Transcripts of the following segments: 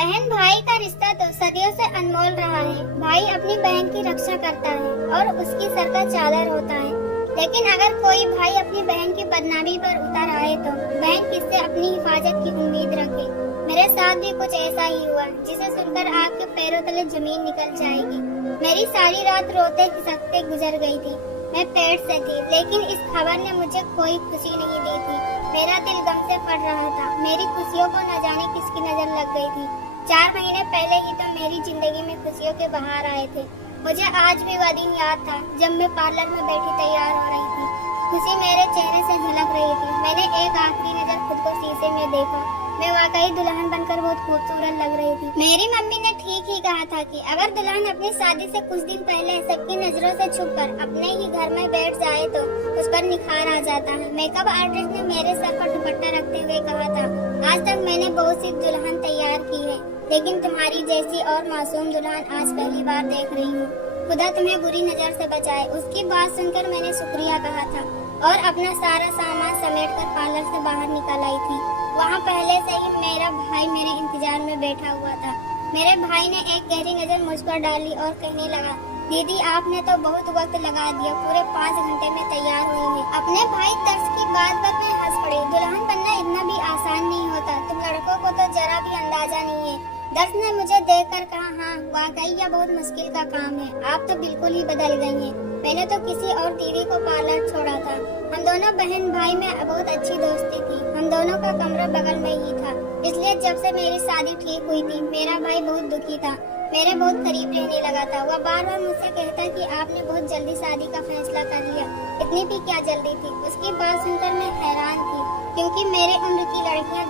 बहन भाई का रिश्ता तो सदियों से अनमोल रहा है। भाई अपनी बहन की रक्षा करता है और उसकी सर का चादर होता है। लेकिन अगर कोई भाई अपनी बहन की बदनामी पर उतर आए तो बहन किससे अपनी हिफाजत की उम्मीद रखे। मेरे साथ भी कुछ ऐसा ही हुआ, जिसे सुनकर आपके पैरों तले जमीन निकल जाएगी। मेरी सारी रात रोते खिसकते गुजर गई थी। मैं पेट से थी, लेकिन इस खबर ने मुझे कोई खुशी नहीं दी थी। मेरा दिल गम से फट रहा था। मेरी खुशियों को न जाने किसकी नजर लग गई थी। 4 महीने पहले ही तो मेरी जिंदगी में खुशियों के बहार आए थे। मुझे आज भी वह दिन याद था जब मैं पार्लर में बैठी तैयार हो रही थी। खुशी मेरे चेहरे से झलक रही थी। मैंने एक आखिरी नजर खुद को शीशे में देखा। मैं वाकई दुल्हन बनकर बहुत खूबसूरत लग रही थी। मेरी मम्मी ने ठीक ही कहा था कि अगर दुल्हन अपनी शादी से कुछ दिन पहले सबकी नजरों से छुपकर अपने ही घर में बैठ जाए तो उस पर निखार आ जाता है। मेकअप आर्टिस्ट ने मेरे सर पर दुपट्टा रखते हुए कहा था, आज तक मैंने बहुत सी दुल्हन तैयार की है, लेकिन तुम्हारी जैसी और मासूम दुल्हन आज पहली बार देख रही हूँ। खुदा तुम्हें बुरी नजर से बचाए। उसकी बात सुनकर मैंने शुक्रिया कहा था और अपना सारा सामान समेटकर पार्लर से बाहर निकल आई थी। वहाँ पहले से ही मेरा भाई मेरे इंतजार में बैठा हुआ था। मेरे भाई ने एक गहरी नजर मुझ पर डाली और कहने लगा, दीदी आपने तो बहुत वक्त लगा दिया, पूरे 5 घंटे में तैयार हुई है। अपने भाई दर्श की बात पर मैं हंस पड़ी। दुल्हन बनना इतना भी आसान नहीं होता, तुम लड़कों को तो जरा भी अंदाजा नहीं है। दर्श ने मुझे देखकर कहा, हाँ वाकई यह बहुत मुश्किल का काम है। आप तो बिल्कुल ही बदल गई हैं। मैंने तो किसी और दीदी को पार्लर छोड़ा था। हम दोनों बहन भाई में बहुत अच्छी दोस्ती थी। हम दोनों का कमरा बगल में ही था, इसलिए जब से मेरी शादी ठीक हुई थी मेरा भाई बहुत दुखी था, मेरे बहुत करीब रहने लगा था। वह बार बार मुझसे कहता कि आपने बहुत जल्दी शादी का फैसला कर लिया। इतनी भी क्या जल्दी थी। उसकी बात सुनकर मैं हैरान थी, क्योंकि मेरे उम्र की लड़कियां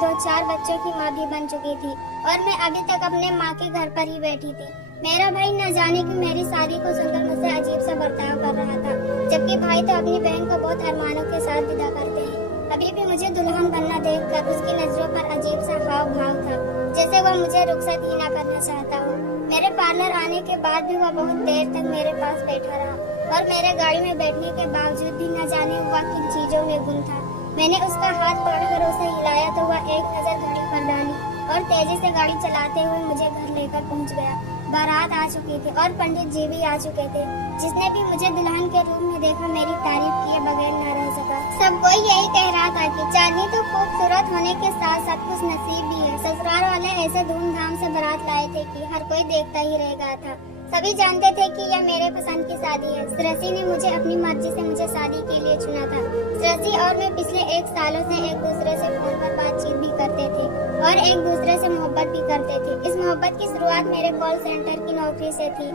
दो 4 बच्चों की माँ भी बन चुकी थी और मैं अभी तक अपने माँ के घर पर ही बैठी थी। मेरा भाई न जाने कि मेरी शादी को सुनकर मुझसे अजीब सा बर्ताव कर रहा था, जबकि भाई तो अपनी बहन को बहुत अरमानों के साथ विदा करते हैं। अभी भी मुझे दुल्हन बनना देखकर उसकी नजरों पर अजीब सा हाव भाव था, जैसे वह मुझे रुखसत ही न करना चाहता हो। मेरे पार्लर आने के बाद भी वह बहुत देर तक मेरे पास बैठा रहा और मेरे गाड़ी में बैठने के बावजूद भी न जाने वह किन चीजों में गुम था। मैंने उसका हाथ पकड़कर उसे हिलाया तो वह एक नजर घड़ी पर डाली और तेजी से गाड़ी चलाते हुए मुझे घर लेकर पहुंच गया। बारात आ चुकी थी और पंडित जी भी आ चुके थे। जिसने भी मुझे दुल्हन के रूप में देखा मेरी तारीफ किए बगैर न रह सका। सब कोई यही कह रहा था कि चांदनी तो खूबसूरत होने के साथ सब कुछ नसीब भी है। ससुराल वाले ऐसे धूमधाम से बारात लाए थे कि हर कोई देखता ही रह गया था। सभी जानते थे कि यह मेरे पसंद की शादी है। सरसी ने मुझे अपनी मर्जी से मुझे शादी के लिए चुना था। सरसी और मैं पिछले 1 सालों से एक दूसरे से फोन पर बातचीत भी करते थे और एक दूसरे से मोहब्बत भी करते थे। इस मोहब्बत की शुरुआत मेरे कॉल सेंटर की नौकरी से थी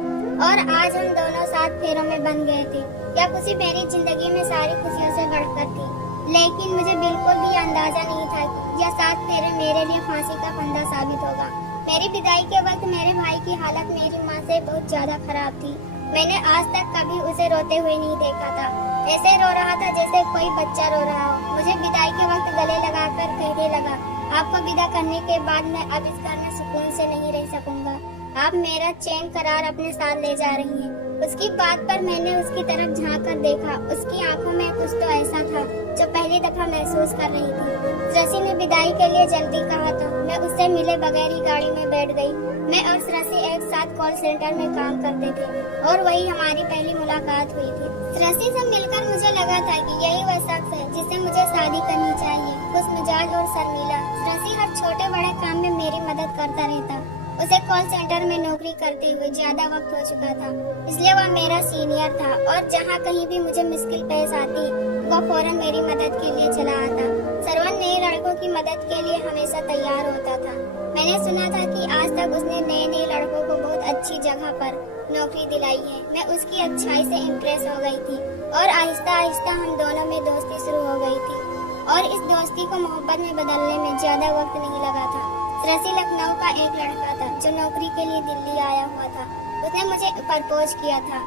और आज हम दोनों साथ फेरों में बन गए थे। यह खुशी मेरी जिंदगी में सारी खुशियों से बढ़कर थी, लेकिन मुझे बिल्कुल भी अंदाजा नहीं था कि यह 7 फेरे मेरे लिए फांसी का फंदा साबित होगा। मेरी विदाई के वक्त मेरे भाई की हालत मेरी माँ से बहुत ज्यादा खराब थी। मैंने आज तक कभी उसे रोते हुए नहीं देखा था। ऐसे रो रहा था जैसे कोई बच्चा रो रहा हो। मुझे विदाई के वक्त गले लगाकर कहने लगा, आपको विदा करने के बाद मैं अब इस घर में सुकून से नहीं रह सकूंगा। आप मेरा चैन करार अपने साथ ले जा रही हैं। उसकी बात पर मैंने उसकी तरफ झांक कर देखा। उसकी आंखों में कुछ तो ऐसा था जो पहली दफा महसूस कर रही थी। सरसी ने विदाई के लिए जल्दी कहा तो मैं उससे मिले बगैर ही गाड़ी में बैठ गई। मैं और सरसी एक साथ कॉल सेंटर में काम करते थे और वही हमारी पहली मुलाकात हुई थी। सरसी से मिलकर मुझे लगा था कि यही वह शख्स है जिससे मुझे शादी करनी चाहिए। खुश मिजाज और शर्मीला। सरसी हर छोटे बड़े काम में मेरी मदद करता रहता। उसे कॉल सेंटर में नौकरी करते हुए ज्यादा वक्त हो चुका था, इसलिए वह मेरा सीनियर था और जहाँ कहीं भी मुझे मुश्किल पेश आती वह फौरन मेरी मदद के लिए चला आता। सरवन नए लड़कों की मदद के लिए हमेशा तैयार होता था। मैंने सुना था कि आज तक उसने नए लड़कों को बहुत अच्छी जगह पर नौकरी दिलाई है। मैं उसकी अच्छाई से इम्प्रेस हो गई थी और आहिस्ता आहिस्ता हम दोनों में दोस्ती शुरू हो गई थी और इस दोस्ती को मोहब्बत में बदलने में ज्यादा वक्त नहीं लगा था। सरसी लखनऊ का एक लड़का था जो नौकरी के लिए दिल्ली आया हुआ था। उसने मुझे प्रपोज किया था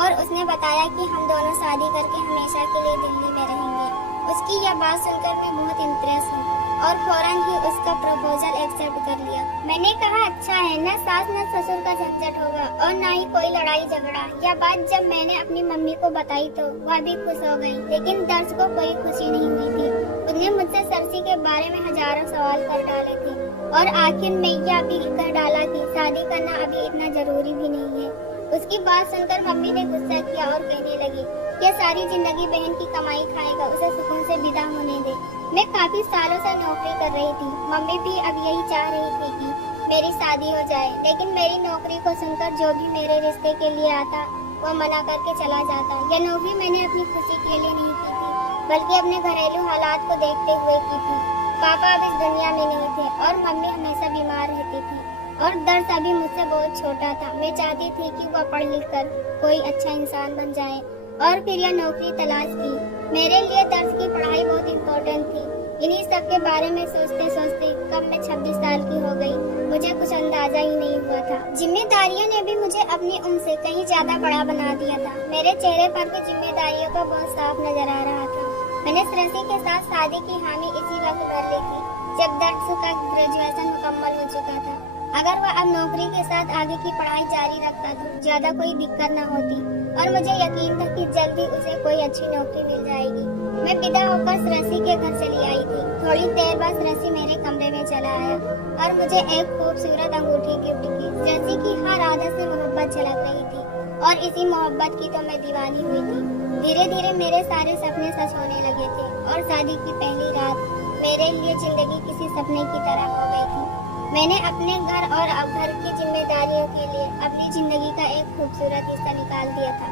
और उसने बताया कि हम दोनों शादी करके हमेशा के लिए दिल्ली में रहेंगे। उसकी यह बात सुनकर मैं बहुत इम्प्रेस हूँ और फौरन ही उसका प्रपोजल एक्सेप्ट कर लिया। मैंने कहा, अच्छा है, न सास न ससुर का झंझट होगा और न ही कोई लड़ाई झगड़ा। यह बात जब मैंने अपनी मम्मी को बताई तो वह भी खुश हो गई, लेकिन दर्श को कोई खुशी नहीं हुई थी। उसने मुझसे सरसी के बारे में हजारों सवाल कर डाले थे। और आखिर मैया भी कह डाला कि शादी करना अभी इतना जरूरी भी नहीं है। उसकी बात सुनकर मम्मी ने गुस्सा किया और कहने लगी कि सारी जिंदगी बहन की कमाई खाएगा, उसे सुकून से विदा होने दे। मैं काफी सालों से नौकरी कर रही थी। मम्मी भी अब यही चाह रही थी कि मेरी शादी हो जाए, लेकिन मेरी नौकरी को सुनकर जो भी मेरे रिश्ते के लिए आता वो मना करके चला जाता। यह नौकरी मैंने अपनी खुशी के लिए नहीं की थी, बल्कि अपने घरेलू हालात को देखते हुए की थी। पापा अब इस दुनिया में नहीं थे और मम्मी हमेशा बीमार रहती थी और दर्श अभी मुझसे बहुत छोटा था। मैं चाहती थी कि वह पढ़ लिख कर कोई अच्छा इंसान बन जाए और फिर यह नौकरी तलाश की। मेरे लिए दर्श की पढ़ाई बहुत इम्पोर्टेंट थी। इन्हीं सब के बारे में सोचते सोचते कब मैं 26 साल की हो गई, मुझे कुछ अंदाजा ही नहीं हुआ था। जिम्मेदारियों ने भी मुझे अपनी उम्र से कहीं ज्यादा बड़ा बना दिया था। मेरे चेहरे पर भी जिम्मेदारियों का बहुत साफ नजर आ रहा था। मैंने श्रेसी के साथ शादी की हामी इसी वक्त भर ली थी जब दर्श का ग्रेजुएशन मुकम्मल हो चुका था। अगर वह अब नौकरी के साथ आगे की पढ़ाई जारी रखता तो ज्यादा कोई दिक्कत न होती और मुझे यकीन था कि जल्दी उसे कोई अच्छी नौकरी मिल जाएगी। मैं विदा होकर श्रेसी के घर चली आई थी। थोड़ी देर बाद श्रेसी मेरे कमरे में चला आया और मुझे एक खूबसूरत अंगूठी गिफ्ट की। श्रेसी की हर आदत से मोहब्बत झलक रही थी और इसी मोहब्बत की तो मैं दीवानी हुई थी। धीरे धीरे मेरे सारे सपने सच होने लगे थे और शादी की पहली रात मेरे लिए जिंदगी किसी सपने की तरह हो गई थी। मैंने अपने घर और अब घर की जिम्मेदारियों के लिए अपनी जिंदगी का एक खूबसूरत हिस्सा निकाल दिया था,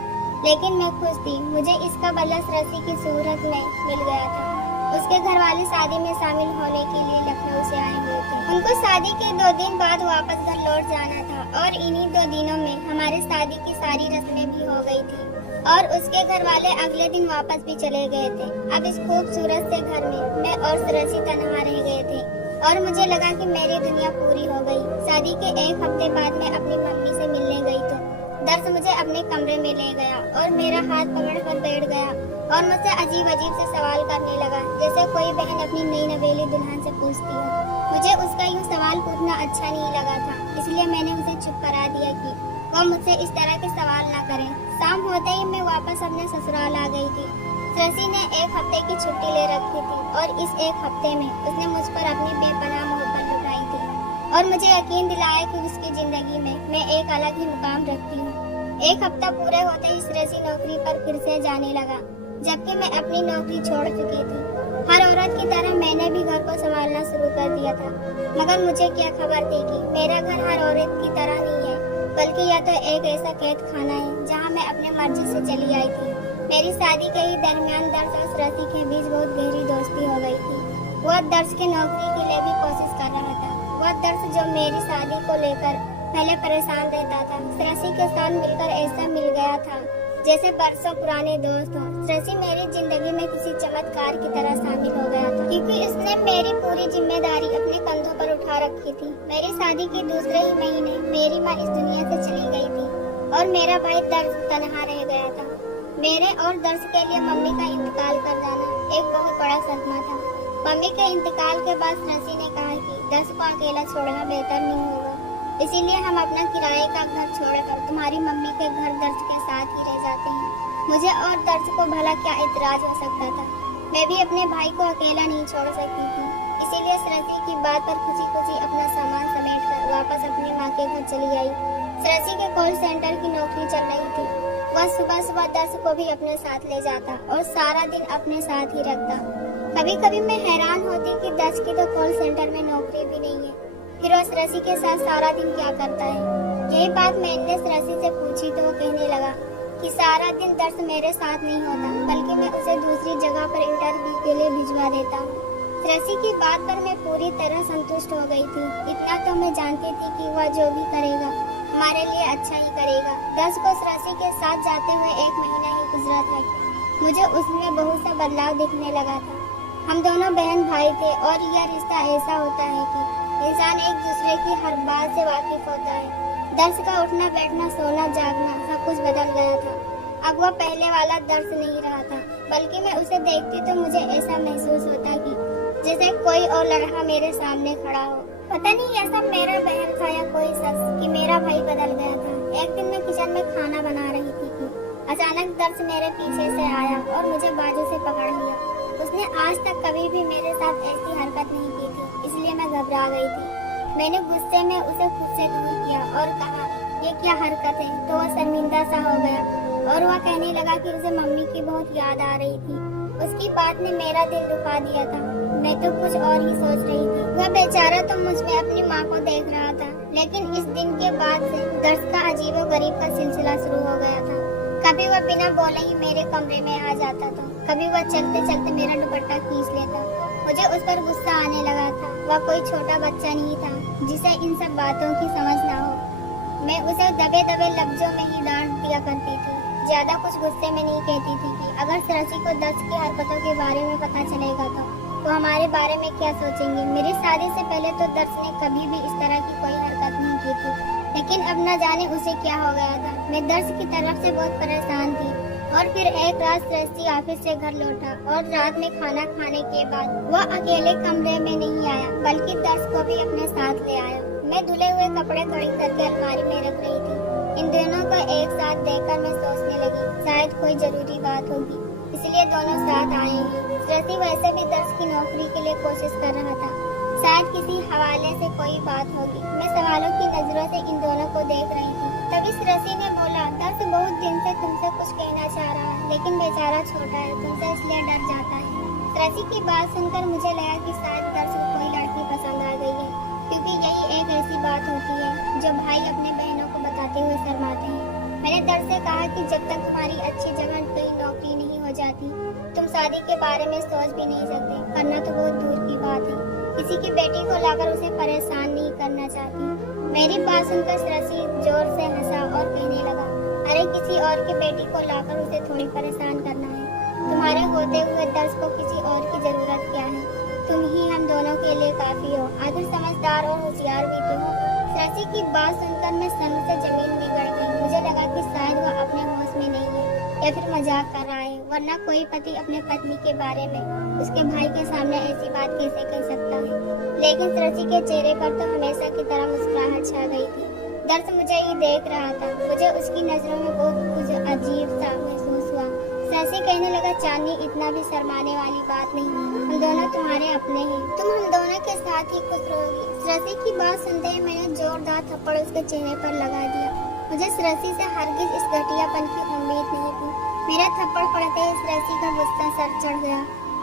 लेकिन मैं खुश थी। मुझे इसका बदला श्रेसी की सूरत में मिल गया था। उसके घर वाले शादी में शामिल होने के लिए लखनऊ से आए हुए थे। उनको शादी के 2 दिन बाद वापस घर लौट जाना था और इन्हीं 2 दिनों में हमारी शादी की सारी रस्में भी हो गई थी और उसके घर वाले अगले दिन वापस भी चले गए थे। अब इस खूबसूरत से घर में मैं और श्रेसी तन्हा रह गए थे और मुझे लगा कि मेरी दुनिया पूरी हो गई। शादी के 1 हफ्ते बाद मैं अपनी मम्मी से मिलने गई तो दर्श मुझे अपने कमरे में ले गया और मेरा हाथ पकड़ कर बैठ गया और मुझसे अजीब अजीब से सवाल करने लगा, जैसे कोई बहन अपनी नई नवेली दुल्हन से पूछती हो। मुझे उसका यूँ सवाल पूछना अच्छा नहीं लगा था, इसलिए मैंने उसे चुप करा दिया कि वह मुझसे इस तरह के सवाल न करें। शाम होते ही मैं वापस अपने ससुराल आ गई थी। श्रेसी ने 1 हफ्ते की छुट्टी ले रखी थी और इस 1 हफ्ते में उसने मुझ पर अपनी बेपनाह मोहब्बत लुटाई थी और मुझे यकीन दिलाया कि उसकी जिंदगी में मैं एक अलग ही मुकाम रखती हूँ। 1 हफ्ता पूरे होते ही श्रेसी नौकरी पर फिर से जाने लगा, जबकि मैं अपनी नौकरी छोड़ चुकी थी। हर औरत की तरह मैंने भी घर को संभालना शुरू कर दिया था, मगर मुझे क्या खबर थी कि मेरा घर हर औरत की तरह नहीं है, बल्कि यह तो एक ऐसा कैद खाना है जहाँ मैं अपने मर्जी से चली आई थी। मेरी शादी के ही दरमियान दर्श और श्रेसी के बीच बहुत गहरी दोस्ती हो गई थी। वह दर्श की नौकरी के लिए भी कोशिश कर रहा था। वह दर्श जो मेरी शादी को लेकर पहले परेशान रहता था, श्रेसी के साथ मिलकर ऐसा मिल गया था जैसे बरसों पुराने दोस्त हो। श्रेसी मेरी जिंदगी में किसी चमत्कार की तरह शामिल हो गया था, क्योंकि इसने मेरी पूरी जिम्मेदारी अपने कंधों पर उठा रखी थी। मेरी शादी के दूसरे ही महीने मेरी माँ इस दुनिया से चली गई थी और मेरा भाई दर्श तनहा रह गया था। मेरे और दर्श के लिए मम्मी का इंतकाल कर जाना एक बहुत बड़ा सदमा था। मम्मी के इंतकाल के बाद श्रेसी ने कहा कि दर्श को अकेला छोड़ना बेहतर नहीं होगा, इसीलिए हम अपना किराए का घर छोड़कर तुम्हारी मम्मी के घर दर्श के साथ ही रह जाते हैं। मुझे और दर्श को भला क्या इतराज हो सकता था। मैं भी अपने भाई को अकेला नहीं छोड़ सकती थी, इसीलिए श्रेसी की बात पर खुशी खुशी अपना सामान समेटकर वापस अपनी माँ के घर चली आई। श्रेसी के कॉल सेंटर की नौकरी चल रही थी। वह सुबह सुबह दर्श को भी अपने साथ ले जाता और सारा दिन अपने साथ ही रखता। कभी कभी मैं हैरान होती कि दर्श की तो कॉल सेंटर में नौकरी भी नहीं है, फिर वह श्रेसी के साथ सारा दिन क्या करता है। यही बात मैंने श्रेसी से पूछी तो वो कहने लगा कि सारा दिन दर्श मेरे साथ नहीं होता, बल्कि मैं उसे दूसरी जगह पर इंटरव्यू के लिए भिजवा देता हूँ। श्रेसी की बात पर मैं पूरी तरह संतुष्ट हो गई थी। इतना तो मैं जानती थी कि वह जो भी करेगा हमारे लिए अच्छा ही करेगा। दर्श को श्रेसी के साथ जाते हुए 1 महीना ही गुजरा था। मुझे उसमें बहुत सा बदलाव दिखने लगा था। हम दोनों बहन भाई थे और यह रिश्ता ऐसा होता है कि इंसान एक दूसरे की हर बात से वाकिफ होता है। दर्श का उठना बैठना सोना जागना सब कुछ बदल गया था। अब वह पहले वाला दर्श नहीं रहा था, बल्कि मैं उसे देखती तो मुझे ऐसा महसूस होता कि जैसे कोई और लड़का मेरे सामने खड़ा हो। पता नहीं यह सब मेरा बहन था या कोई शख्स कि मेरा भाई बदल गया था। एक दिन मैं किचन में खाना बना रही थी कि अचानक दर्श मेरे पीछे से आया और मुझे बाजू से पकड़ लिया। उसने आज तक कभी भी मेरे साथ ऐसी हरकत नहीं की थी, इसलिए मैं घबरा गई थी। मैंने गुस्से में उसे खुद से दूर किया और कहा, ये क्या हरकत है? तो वह शर्मिंदा सा हो गया और वह कहने लगा कि उसे मम्मी की बहुत याद आ रही थी। उसकी बात ने मेरा दिल दुखा दिया था। मैं तो कुछ और ही सोच रही थी। वह बेचारा तो मुझ में अपनी माँ को देख रहा था, लेकिन इस दिन के बाद से दर्द का अजीबोगरीब का सिलसिला शुरू हो गया था। कभी वह बिना बोले ही मेरे कमरे में आ जाता था, कभी वह चलते चलते मेरा दुपट्टा खींच लेता। मुझे उस पर गुस्सा आने लगा था। वह कोई छोटा बच्चा नहीं था जिसे इन सब बातों की समझ ना हो। मैं उसे दबे दबे लफ्जों में ही डांट दिया करती थी, ज्यादा कुछ गुस्से में नहीं कहती थी कि अगर सरसी को दर्श की हरकतों के बारे में पता चलेगा तो वो हमारे बारे में क्या सोचेंगे। मेरी शादी से पहले तो दर्श ने कभी भी इस तरह की कोई हरकत नहीं की थी, लेकिन अब न जाने उसे क्या हो गया था। मैं दर्श की तरफ से बहुत परेशान थी। और फिर एक रात सरसी ऑफिस से घर लौटा और रात में खाना खाने के बाद वह अकेले कमरे में नहीं आया, बल्कि दर्श को भी अपने साथ ले आया। मैं धुले हुए कपड़े खड़ी करके अलमारी में रख रही थी। इन दोनों को एक साथ देखकर मैं सोचने लगी, शायद कोई जरूरी बात होगी, इसलिए दोनों साथ आए हैं। सरसी वैसे भी दर्श की नौकरी के लिए कोशिश कर रहा था, शायद किसी हवाले से कोई बात होगी। मैं सवालों की नजरों से इन दोनों को देख रही थी। तभी सरसी ने बोला, दर्श बहुत दिन से तुमसे कुछ कहना चाह रहा है, लेकिन बेचारा छोटा है, तुमसे इसलिए डर जाता है। सरसी की बात सुनकर मुझे लगा कि शायद दर्श को कोई लड़की पसंद आ गई है, क्योंकि यही एक ऐसी बात होती है जो भाई अपने बहनों को बताते हुए शर्माते हैं। मैंने दर्श से कहा कि जब तक तुम्हारी अच्छी जगह कहीं नौकरी नहीं हो जाती, तुम शादी के बारे में सोच भी नहीं सकते। करना तो बहुत दूर की बात है, किसी की बेटी को लाकर उसे परेशान नहीं करना चाहती। मेरी बात सुनकर सरसी जोर से हंसा और कहने लगा, अरे किसी और की बेटी को लाकर उसे थोड़ी परेशान करना है। तुम्हारे होते हुए दर्श को किसी और की जरूरत क्या है? तुम ही हम दोनों के लिए काफी हो, आखिर समझदार और होशियार भी तो हो। सरसी की बात सुनकर मैं शर्म से जमीन में गिर गई। मुझे लगा कि शायद वह अपने होश में नहीं है या फिर मजाक कर रहा है, वरना कोई पति अपने पत्नी के बारे में उसके भाई के सामने ऐसी बात कैसे कह सकता है। लेकिन सरसी के चेहरे पर तो हमेशा की तरह मुस्कुराहट छा गई थी। दर्श मुझे ही देख रहा था। मुझे उसकी नजरों में बहुत कुछ अजीब सा महसूस हुआ। सरसी कहने लगा, चांदनी इतना भी शर्माने वाली बात नहीं, हम दोनों तुम्हारे अपने हैं, तुम हम दोनों के साथ ही खुश रहोगी। सरसी की बात सुनते ही मैंने जोरदार थप्पड़ उसके चेहरे पर लगा दिया। मुझे सरसी से हरगिज इस घटियापन की उम्मीद नहीं थी। मेरा थप्पड़ पड़ते ही सरसी का गुस्सा सर चढ़ गया।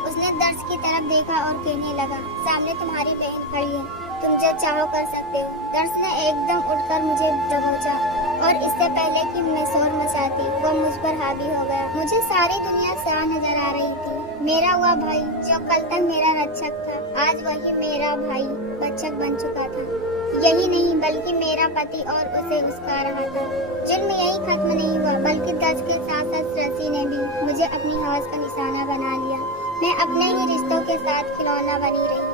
उसने दर्श की तरफ देखा और कहने लगा, सामने तुम्हारी बहन खड़ी है, तुम जो चाहो कर सकते हो। दर्श ने एकदम उठकर मुझे दबोचा और इससे पहले कि मैं शोर मचाती वो मुझ पर हावी हो गया। मुझे सारी दुनिया साफ नजर आ रही थी। मेरा हुआ भाई जो कल तक मेरा रक्षक था, आज वही मेरा भाई बच्चक बन चुका था। यही नहीं बल्कि मेरा पति और उसे उसका रहा था। जुल्म यही खत्म नहीं हुआ, बल्कि दर्श के साथ साथ सरसी ने भी मुझे अपनी हवस का निशाना बना लिया। मैं अपने ही रिश्तों के साथ खिलौना बनी रही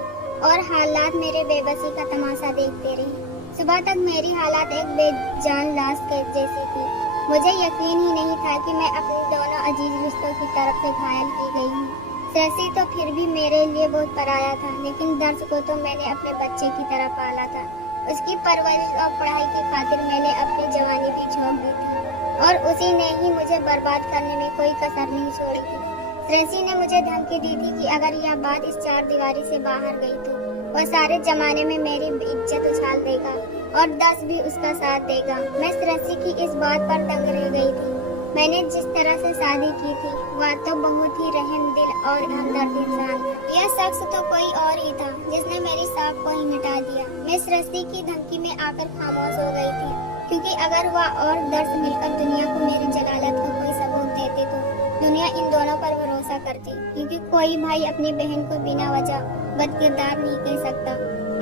और हालात मेरे बेबसी का तमाशा देखते रही। सुबह तक मेरी हालात एक बेजान लाश के जैसी थी। मुझे यकीन ही नहीं था कि मैं अपने दोनों अजीज रिश्तों की तरफ से घायल की गई हूँ। सरसी तो फिर भी मेरे लिए बहुत पराया था, लेकिन दर्श को तो मैंने अपने बच्चे की तरह पाला था। उसकी परवरिश और पढ़ाई की खातिर मैंने अपनी जवानी भी झोंक दी थी और उसी ने ही मुझे बर्बाद करने में कोई कसर नहीं छोड़ी थी। सरसी ने मुझे धमकी दी थी कि अगर यह बात इस चार दीवारी से बाहर गई तो वह सारे जमाने में मेरी इज्जत उछाल देगा और दर्श भी उसका साथ देगा। मैं सरसी की इस बात पर दंग रह गई थी। मैंने जिस तरह से शादी की थी वह तो बहुत ही रहम दिल और हमदर्द इंसान था। यह शख्स तो कोई और ही था जिसने मेरी साख को ही मिटा दिया। मैं सरसी की धमकी में आकर खामोश हो गई थी, क्योंकि अगर वह और दर्श मिलकर दुनिया को मेरी जलालत का कोई सबूत देते तो दुनिया इन दोनों पर भरोसा करती, क्योंकि कोई भाई अपनी बहन को बिना वजह बदकिरदार नहीं कह सकता।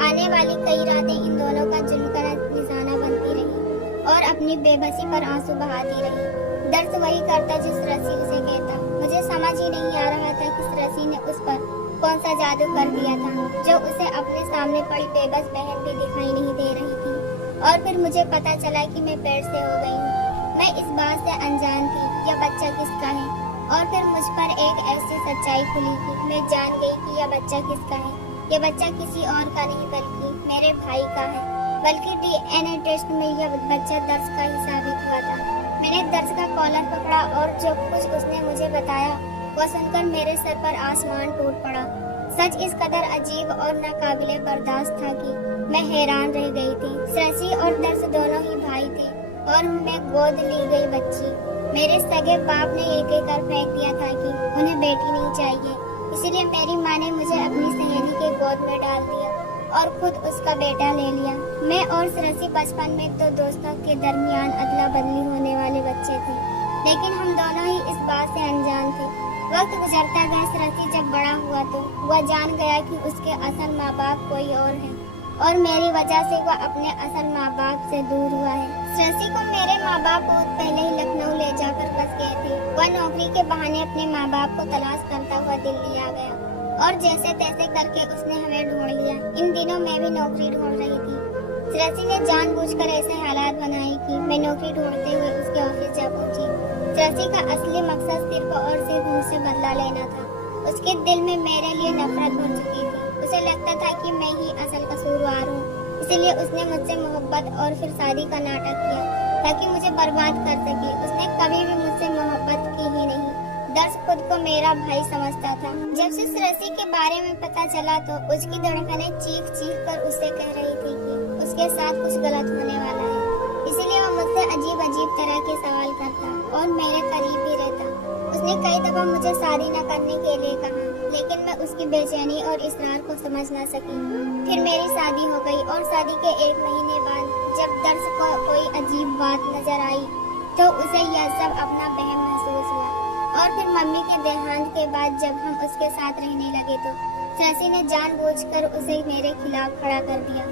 आने वाली कई रातें इन दोनों का जुल्म का निशाना बनती रही और अपनी बेबसी पर आंसू बहाती रही। दर्श वही करता जिस सरसी उसे कहता। मुझे समझ ही नहीं आ रहा था कि सरसी ने उस पर कौन सा जादू कर दिया था जो उसे अपने सामने पड़ी बेबस बहन भी दिखाई नहीं दे रही थी। और फिर मुझे पता चला कि मैं पेड़ से हो गई हूँ। मैं इस बात से अनजान थी यह बच्चा किसका है, और फिर मुझ पर एक ऐसी सच्चाई खुली कि मैं जान गई कि यह बच्चा किसका है। यह बच्चा किसी और का नहीं बल्कि मेरे भाई का है। बल्कि DNA टेस्ट में यह बच्चा दर्श का ही साबित हुआ था। मैंने दर्श का कॉलर पकड़ा और जो कुछ उसने मुझे बताया वह सुनकर मेरे सर पर आसमान टूट पड़ा। सच इस कदर अजीब और नाकाबिले बर्दाश्त था कि मैं हैरान रह गई थी। सरसी और दर्श दोनों ही भाई थे और मैं गोद ली गई बच्ची। मेरे सगे बाप ने एक कर फेंक दिया था कि उन्हें बेटी नहीं चाहिए, इसलिए मेरी माँ ने मुझे अपनी सहेली के गोद में डाल दिया और खुद उसका बेटा ले लिया। मैं और सरसी बचपन में तो दोस्तों के दरमियान अदला बदली होने वाले बच्चे थे, लेकिन हम दोनों ही इस बात से अनजान थे। वक्त गुजरता गया, सरसी जब बड़ा हुआ तो वह जान गया कि उसके असल माँ बाप कोई और है और मेरी वजह से वह अपने असल माँ बाप से दूर हुआ है। सरसी को मेरे माँ बाप बहुत पहले ही लखनऊ ले जाकर बस गए थे। वह नौकरी के बहाने अपने माँ बाप को तलाश करता हुआ दिल्ली आ गया और जैसे तैसे करके उसने हमें ढूंढ लिया। इन दिनों मैं भी नौकरी ढूंढ रही थी। सरसी ने जानबूझकर ऐसे हालात बनाए कि मैं नौकरी ढूंढते हुए उसके ऑफिस जा पहुंची। सरसी का असली मकसद सिर्फ और सिर्फ मुझसे बदला लेना था। उसके दिल में मेरे लिए नफरत भर चुकी थी। उसे लगता था कि मैं ही असल कसूरवार हूँ, इसलिए उसने मुझसे मोहब्बत और फिर शादी का नाटक किया ताकि मुझे बर्बाद कर सके। उसने कभी भी मुझसे मोहब्बत की ही नहीं। दर्श खुद को मेरा भाई समझता था। जब से सरसी के बारे में पता चला तो उसकी धड़कनें चीख चीख कर उससे कह रही थी कि उसके साथ कुछ गलत होने वाला है। इसीलिए वह मुझसे अजीब अजीब तरह के सवाल करता और मेरे करीब ही रहता। उसने कई दफा मुझे शादी न करने के लिए कहा, लेकिन मैं उसकी बेचैनी और इसरार को समझ न सकी। फिर मेरी शादी हो गई और शादी के 1 महीने बाद जब दर्श को कोई अजीब बात नजर आई तो उसे यह सब अपना बहम महसूस हुआ। और फिर मम्मी के देहांत के बाद जब हम उसके साथ रहने लगे तो सरसी ने जानबूझकर उसे मेरे खिलाफ खड़ा कर दिया।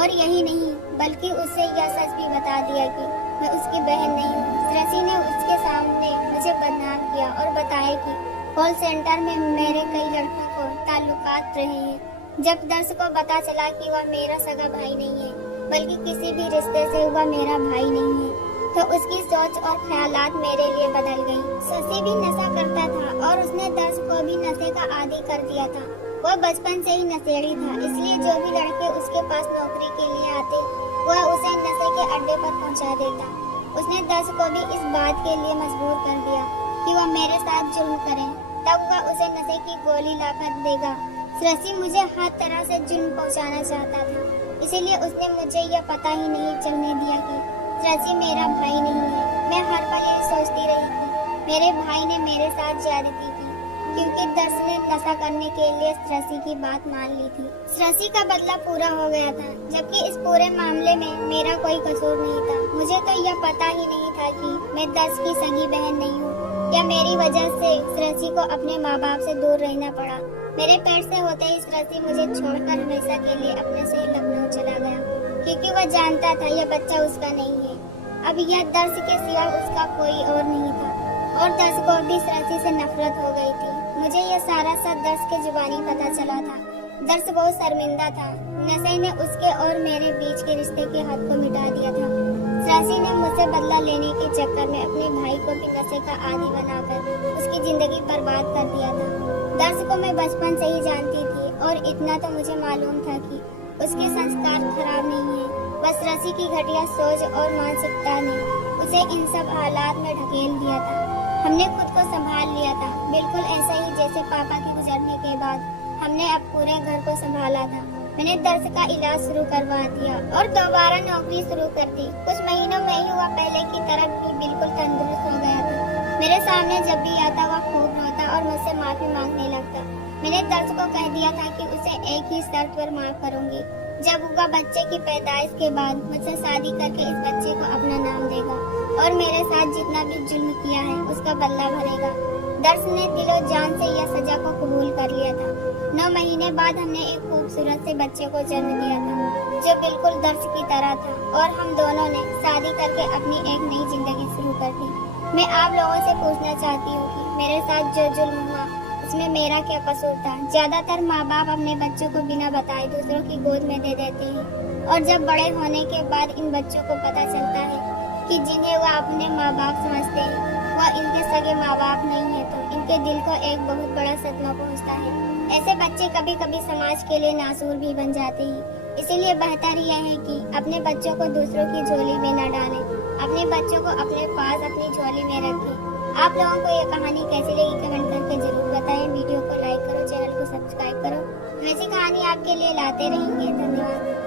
और यही नहीं बल्कि उससे यह सच भी बता दिया कि मैं उसकी बहन नहीं हूँ। सरसी ने उसके सामने मुझे बदनाम किया और बताया कि कॉल सेंटर में मेरे कई लड़कों को ताल्लुकात रहे हैं। जब दर्श को पता चला कि वह मेरा सगा भाई नहीं है बल्कि किसी भी रिश्ते से वह मेरा भाई नहीं है तो उसकी सोच और ख्यालात मेरे लिए बदल गई। शशि भी नशा करता था और उसने दर्श को भी नशे का आदी कर दिया था। वह बचपन से ही नशेड़ी था, इसलिए जो भी लड़के उसके पास नौकरी के लिए आते वह उसे नशे के अड्डे पर पहुंचा देता। उसने दर्श को भी इस बात के लिए मजबूर कर दिया कि वह मेरे साथ जुल्म करे, तब वह उसे नशे की गोली लाकर देगा। शशि मुझे हर तरह से जुल्म पहुंचाना चाहता था, इसीलिए उसने मुझे यह पता ही नहीं चलने दिया कि शशि मेरा भाई नहीं है। मैं हर पल ये सोचती रही कि मेरे भाई ने मेरे साथ ज्यादती की, क्योंकि दर्श ने नशा करने के लिए शशि की बात मान ली थी। शशि का बदला पूरा हो गया था, जबकि इस पूरे मामले में मेरा कोई कसूर नहीं था। मुझे तो यह पता ही नहीं था कि मैं दर्श की सगी बहन नहीं हूँ या मेरी वजह से शशि को अपने माँ बाप से दूर रहना पड़ा। मेरे पेट से होते ही शशि मुझे छोड़कर हमेशा के लिए अपने से लखनऊ चला गया, क्योंकि वह जानता था यह बच्चा उसका नहीं है। अब यह दर्श के सिवा उसका कोई और नहीं था और दर्श को भी शशि से नफरत हो गई थी। मुझे यह सारा सच दर्श के जुबानी पता चला था। दर्श बहुत शर्मिंदा था। नशे ने उसके और मेरे बीच के रिश्ते के हाथ को मिटा दिया था। शशि ने मुझसे बदला लेने के चक्कर में अपने भाई को भी नशे का आदी बनाकर उसकी जिंदगी बर्बाद कर दिया था। दर्श को मैं बचपन से ही जानती थी और इतना तो मुझे मालूम था कि उसके संस्कार खराब नहीं है। बस शशि की घटिया सोच और मानसिकता ने उसे इन सब हालात में ढकेल दिया था। हमने खुद को संभाल लिया था, बिल्कुल ऐसा ही जैसे पापा के गुजरने के बाद हमने अब पूरे घर को संभाला था। मैंने दर्श का इलाज शुरू करवा दिया और दोबारा नौकरी शुरू कर दी। कुछ महीनों में ही वह पहले की तरह भी बिल्कुल तंदुरुस्त हो गया था। मेरे सामने जब भी आता वह खूब रोता और मुझसे माफी मांगने लगता। मैंने दर्श को कह दिया था कि उसे एक ही शर्त पर माफ करूंगी, जब वह बच्चे की पैदाइश के बाद मुझसे शादी करके इस बच्चे को अपना नाम देगा और मेरे साथ जितना भी जुल्म किया है उसका बदला भरेगा। दर्श ने दिलो जान से यह सजा को कबूल कर लिया था। 9 महीने बाद हमने एक खूबसूरत से बच्चे को जन्म दिया था जो बिल्कुल दर्श की तरह था और हम दोनों ने शादी करके अपनी एक नई जिंदगी शुरू कर दी। मैं आप लोगों से पूछना चाहती हूँ कि मेरे साथ जो जुल्म हुआ उसमें मेरा क्या कसूर था? ज्यादातर माँ बाप अपने बच्चों को बिना बताए दूसरों की गोद में दे देते हैं और जब बड़े होने के बाद इन बच्चों को पता चलता है कि जिन्हें वह अपने माँ बाप समझते हैं वह इनके सगे माँ बाप नहीं है तो इनके दिल को एक बहुत बड़ा सदमा पहुँचता है। ऐसे बच्चे कभी कभी समाज के लिए नासूर भी बन जाते हैं। इसीलिए बेहतर यह है कि अपने बच्चों को दूसरों की झोली में न डालें, अपने बच्चों को अपने पास अपनी झोली में रखें। आप लोगों को यह कहानी कैसी लगी कमेंट करके जरूर बताएं। वीडियो को लाइक करो, चैनल को सब्सक्राइब करो। ऐसी कहानी आपके लिए लाते रहेंगे। धन्यवाद।